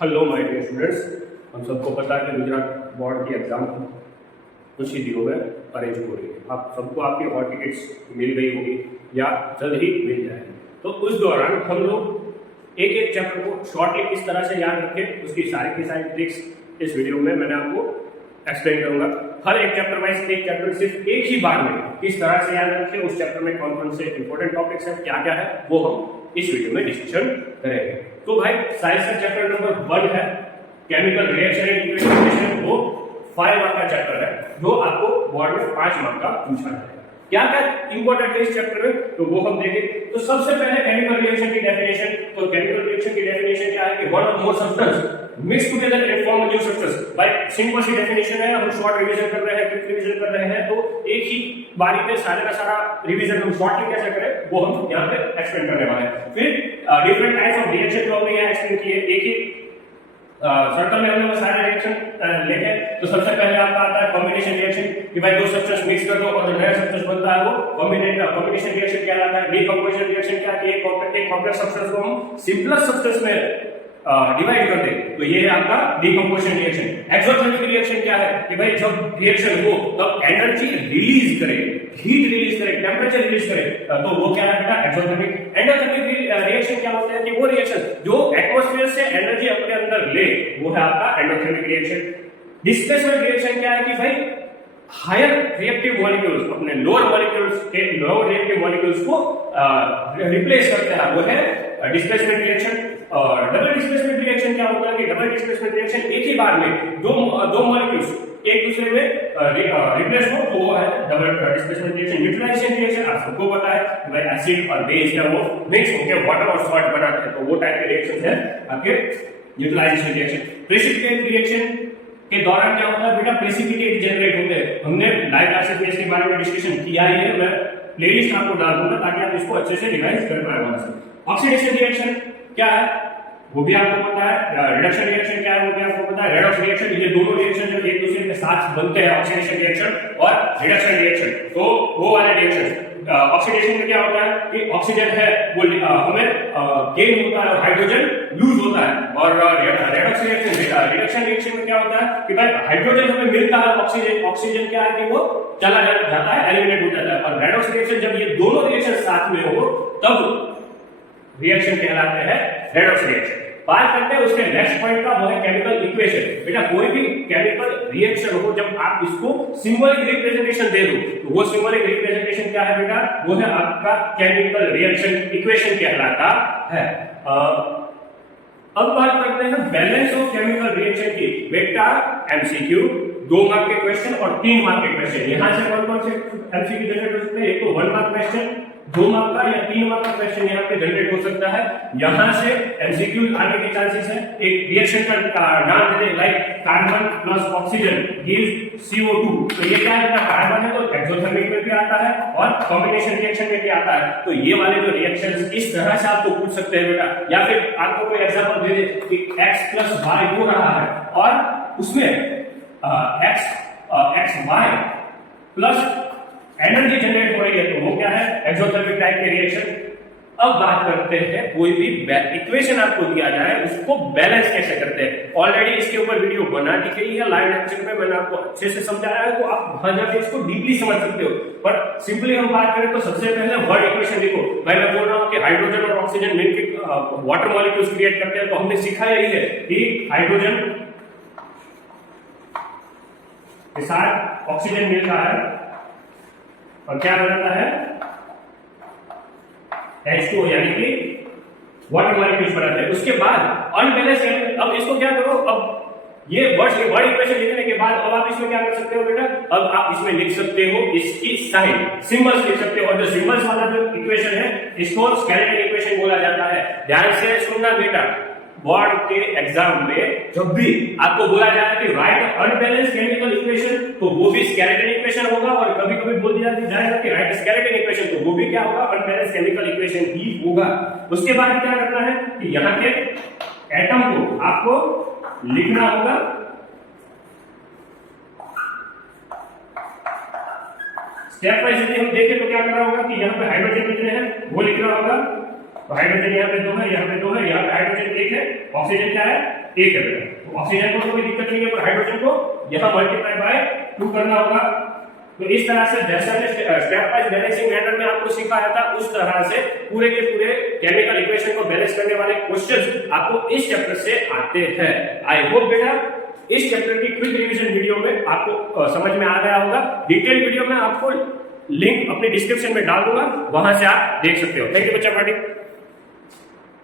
Hello my dear students, हम सबको पता है कि गुजरात बोर्ड की एग्जाम कुछ ही दिनों में अरेंज हो रही है। आप सबको आपकी हॉल टिकट्स मिल गई होगी या जल्द ही मिल जाएगी। तो उस दौरान हम लोग एक एक चैप्टर को शॉर्टली किस तरह से याद रखें, उसकी सारी की सारी ट्रिक्स इस वीडियो में मैंने आपको एक्सप्लेन करूंगा। हर एक चैप्टर वाइज एक चैप्टर सिर्फ एक ही बार में किस तरह से याद रखें, उस चैप्टर में कौन कौन से इंपॉर्टेंट टॉपिक्स हैं, क्या क्या है, वो हम इस वीडियो में डिस्कशन करेंगे। तो भाई साइंस का चैप्टर नंबर 1 है केमिकल रिएक्शन एंड इक्वेशन। वो 5 मार्क का चैप्टर है जो आपको बोर्ड में 5 मार्क का पूछा जाएगा। क्या क्या इंपॉर्टेंट है इस चैप्टर में, तो वो हम देखें। तो सबसे पहले केमिकल रिएक्शन की डेफिनेशन। तो केमिकल रिएक्शन की डेफिनेशन क्या है कि वन और more substance mix together and form a new substance. भाई सिंपल सी डेफिनेशन है, हम शॉर्ट रिवीजन कर रहे हैं, क्विक रिवीजन कर रहे हैं, तो एक ही बारी में सारे का सारा रिवीजन हम शॉर्टली कैसे करें वो हम यहां पे एक्सप्लेन करने वाले हैं। फिर डिफरेंट टाइप्स ऑफ रिएक्शन जो हमने यहां एक्सप्लेन किए, एक ही सर्कल में हमने वो सारे रिएक्शन लेके। तो सबसे पहले आपका आता है कॉम्बिनेशन रिएक्शन कि भाई दो सब्सटेंस मिक्स कर दो और जो नया सब्सटेंस बनता है वो कॉम्बिनेशन रिएक्शन कहलाता है। डीकंपोजिशन रिएक्शन क्या है कि एक कॉम्प्लेक्स सब्सटेंस को हम सिंपलेस्ट सब्सटेंस में डिवाइड कर दे, तो ये है आपका डीकंपोजिशन रिएक्शन। एक्सोथर्मिक रिएक्शन क्या है कि भाई जब रिएक्शन हो तब एनर्जी रिलीज करे, हीट रिलीज करे, टेम्परेचर रिलीज करे, तो वो क्या है बेटा एक्सोथर्मिक। एंडोथर्मिक रिएक्शन क्या होता है कि वो रिएक्शन जो एटमॉस्फेयर से एनर्जी अपने अंदर ले, वो है आपका एंडोथर्मिक रिएक्शन। डिस्प्लेसमेंट रिएक्शन क्या है कि भाई हायर रिएक्टिव मॉलिक्यूल्स अपने लोअर मॉलिक्यूल्स के लोअर रिएक्टिव मॉलिक्यूल्स को रिप्लेस करते हैं, वो है डिस्प्लेसमेंट रिएक्शन। और डबल डिस्प्लेसमेंट रिएक्शन क्या होता है कि डबल डिस्प्लेसमेंट रिएक्शन एक ही बार में दो मॉलिक्यूल्स एक दूसरे में रिप्लेस हो, तो वो है double displacement reaction. Neutralisation reaction आप सबको पता है कि भाई एसिड और बेस क्या वो मिक्स होकर वाटर और सॉल्ट बनाते हैं, तो वो टाइप के रिएक्शन है आपके न्यूट्रलाइजेशन रिएक्शन। प्रेसिपिटेट रिएक्शन के दौरान क्या होता है बेटा, प्रेसिपिटेट जनरेट होते हैं। हमने लाइव क्लासेस में इसके बारे में डिस्कशन किया ही है, मैं प्लेलिस्ट आपको डाल दूंगा ताकि आप इसको अच्छे से रिवाइज कर पाए वहां से। ऑक्सीडेशन रिएक्शन क्या है वो भी आपको पता है। रिडक्शन रिएक्शन क्या है वो भी आपको पता है। रेडॉक्स रिएक्शन, ये दोनों रिएक्शन जो एक दूसरे के साथ बनते हैं, ऑक्सीडेशन रिएक्शन और रिडक्शन रिएक्शन, तो वो वाले रिएक्शन। ऑक्सीडेशन में क्या होता है कि ऑक्सीजन है वो हमें गेन होता है और हाइड्रोजन लूज होता है। और रेडॉक्स रिएक्शन रिडक्शन रिएक्शन में क्या होता है कि भाई हाइड्रोजन हमें मिलता है, ऑक्सीजन क्या है कि वो चला जाता है, एलिमिनेट हो जाता है। और रेडॉक्स रिएक्शन जब ये दोनों रिएक्शन साथ में हो तब रिएक्शन कहलाते हैं रेडॉक्स रिएक्शन। बात करते हैं उसके नेक्स्ट पॉइंट का, वो है केमिकल इक्वेशन। बेटा कोई भी केमिकल रिएक्शन हो जब आप इसको सिंबॉलिक रिप्रेजेंटेशन दे दो, तो वो सिंबॉलिक रिप्रेजेंटेशन क्या है बेटा, वो है आपका केमिकल रिएक्शन इक्वेशन कहलाता है। अब बात करते हैं बैलेंस ऑफ केमिकल रिएक्शन की। बेटा एमसीक्यू 2 मार्क के क्वेश्चन और 3 मार्क के क्वेश्चन, यहां से कौन से एमसीक्यू जनरेट हो सकते हैं, एक तो 1 मार्क क्वेश्चन, 2 मार्क का या 3 मार्क का क्वेश्चन यहाँ पे जनरेट हो सकता है। यहां से एमसीक्यू आने के चांसेस है। एक रिएक्शन का नाम दे दे, like carbon plus oxygen gives CO2, तो ये क्या है, कार्बन है तो एक्सोथर्मिक में भी आता है और कॉम्बिनेशन रिएक्शन में भी आता है। तो ये वाले जो रिएक्शंस इस तरह से आपको पूछ सकते हैं बेटा। या फिर आपको कोई एग्जांपल दे दे कि x + y हो रहा है और उसमें XY प्लस एनर्जी जनरेट हो रही है, तो वो क्या है एक्सोथर्मिक टाइप के रिएक्शन। अब बात करते हैं कोई भी इक्वेशन आपको दिया जाए उसको बैलेंस कैसे करते हैं। ऑलरेडी इसके ऊपर वीडियो बना दी गई है, लाइव लेक्चर में मैंने आपको अच्छे से समझाया है, तो आप वहां जाके इसको डीपली समझ सकते हो। पर सिंपली हम बात करें तो सबसे पहले वर्ड इक्वेशन देखो। भाई मैं बोल रहा हूं कि हाइड्रोजन और ऑक्सीजन मिलकर वाटर मॉलिक्यूल्स क्रिएट करते हैं, तो हमने सिखाया ही है कि हाइड्रोजन के साथ ऑक्सीजन मिलता है और क्या बनाता है H2O, यानी कि वाटर मॉलिक्यूल्स बनाते हैं। उसके बाद अनबैलेंस, अब इसको क्या करो, अब ये वर्ड इक्वेशन लिखने के बाद अब आप इसमें क्या कर सकते हो बेटा, अब आप इसमें लिख सकते हो इसकी साइन सिंबल्स लिख सकते हो। और जो सिंबल्स वाला जो इक्वेशन है इसको स्केलेटन इक्वेशन बोला जाता है। ध्यान से सुनना बेटा, बोर्ड के एग्जाम में जब भी आपको बोला जाए कि राइट अनबैलेंस केमिकल इक्वेशन, तो वो भी स्केलेटन इक्वेशन होगा। और कभी कभी बोल दिया जाएगा कि राइट स्केलेटन इक्वेशन, तो वो भी क्या होगा, अनबैलेंस केमिकल इक्वेशन ही होगा। उसके बाद क्या करना है कि यहाँ के एटम को आपको लिखना होगा स्टेप बाय स्टेप। हम देखें तो क्या करना होगा कि यहाँ पे हाइड्रोजन कितने हैं वो लिखना होगा। तो हाइड्रोजन यहाँ पे 2 है, यहाँ पे 2 है, यहाँ पे हाइड्रोजन 1 है, ऑक्सीजन क्या है, एक है बेटा, तो ऑक्सीजन को कोई दिक्कत नहीं है, पर हाइड्रोजन को यहाँ मल्टीप्लाई बाय 2 करना होगा। तो इस तरह से जैसे हमने स्टेप वाइज बैलेंसिंग मैथड में आपको सिखाया था, उस तरह से पूरे के पूरे केमिकल इक्वेशन को बैलेंस करने वाले क्वेश्चंस आपको इस चैप्टर से आते हैं। आई होप बेटा इस चैप्टर की क्विक रिवीजन वीडियो में आपको समझ में आ गया होगा। डिटेल वीडियो में आपको लिंक अपने डिस्क्रिप्शन में डाल दूंगा, वहां से आप देख सकते हो। थैंक यू बच्चा पार्टी।